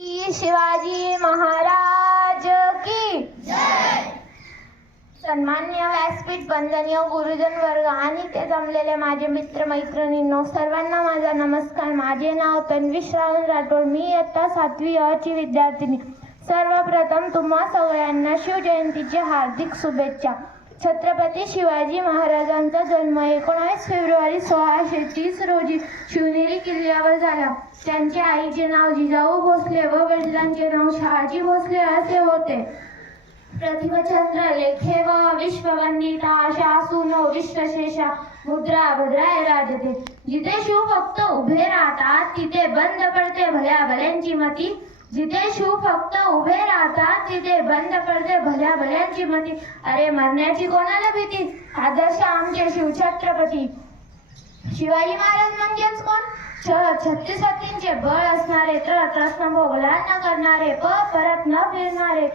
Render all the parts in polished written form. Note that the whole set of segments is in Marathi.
शिवाजी महाराज की जय। सन्माननीय व्यासपीठ, वंदनीय गुरुजन वर्ग आणि ते जमलेले माझे मित्र मैत्रिणींनो, सर्वांना माझा नमस्कार। माझे नाव तन्वी श्रावण राठोड, मी इयत्ता 7वी अ ची विद्यार्थिनी। सर्वप्रथम तुम्हा सगळ्यांना शिवजयंतीची हार्दिक शुभेच्छा। छत्रपती शिवाजी महाराजांचा जन्म 19 फेब्रुवारी 1630 रोजी शिवनेरी किल्ल्यावर झाला। त्यांच्या आईचे नाव जिजाऊ भोसले व वडिलांचे नाव शहाजी भोसले असे होते। प्रतिभचंद्र लेखे व विश्ववंदिता शासूनो विश्वशेषा मुद्रा भद्राय राजते। जिथे शिव फक्त उभे राहतात तिथे बंद पडते भल्या भल्यांची मती। जिथे शिव फक्त उभे राहतात तिथे बंद पडते भल्या भल्यांची मती। अरे मरण्याची कोणाला भीती, आदर्श आमचे शिवछत्रपती शिवाजी महाराज म्हणजेच कोण? 36 हत्तींचे बळ असणारे, त्रस्न भोगला न करणारे, परत न फिरणारे,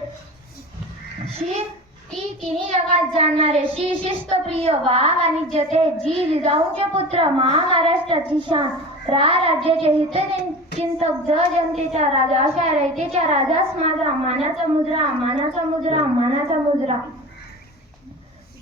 तिन्ही जगात जाणणारे, शिस्त प्रिय वाघ आणि जते जी जिजाऊचे पुत्र, महाराष्ट्राची शान, राज्याचे हितचिंतक, जनतेचा राजा, अशा रयतेच्या राजास माझा मानाचा मुजरा, मानाचा मुजरा, मानाचा मुजरा।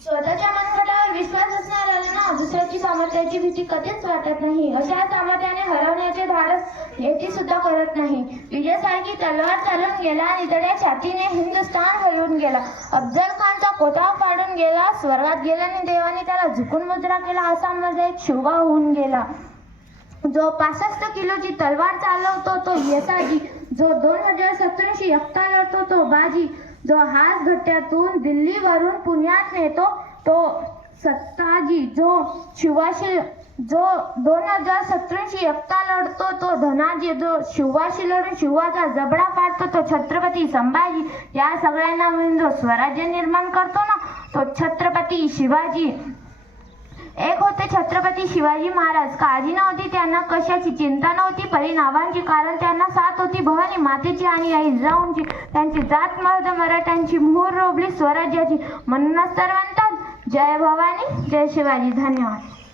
स्वतःच्या मनगटावर विश्वास असणाऱ्याला दुसऱ्याची सामर्थ्याची भीती कधीच वाटत नाही। अशा सामर्थ्याने हरवण्याचे धाडस याची सुद्धा करत नाही। विजयासारखी तलवार चालून गेला आणि त्याच्या छातीने हिंदुस्थान हलवून गेला। अफजल खानचा कोटाव पाडून गेला, स्वर्गात गेल्याने देवाने त्याला झुकून मुजरा केला, असा माझा एक शिवबा होऊन गेला। जो 65 किलोची तलवार चालवतो तो येसाजी, जो 2087 एकटा लढतो तो बाजी, जो हात घट्ट्यातून दिल्लीवरून पुण्यात नेतो तो सत्ताजी, जो 2087 एकटा लढतो तो धनाजी, जो शिवाशी लढून शिवाचा जबडा काढतो तो छत्रपती संभाजी। या सगळ्यांना मिळून जो स्वराज्य निर्माण करतो ना तो छत्रपती शिवाजी। एक होते छत्रपती शिवाजी महाराज, काळजी नव्हती त्यांना कशाची, चिंता नव्हती परिणामांची, कारण त्यांना साथ होती भवानी मातेची आणि आई जिजाऊंची। त्यांची जात मर्द मराठ्यांची, मोहर रोवली स्वराज्याची, म्हणूनच तर म्हणतात जय भवानी जय शिवाजी। धन्यवाद।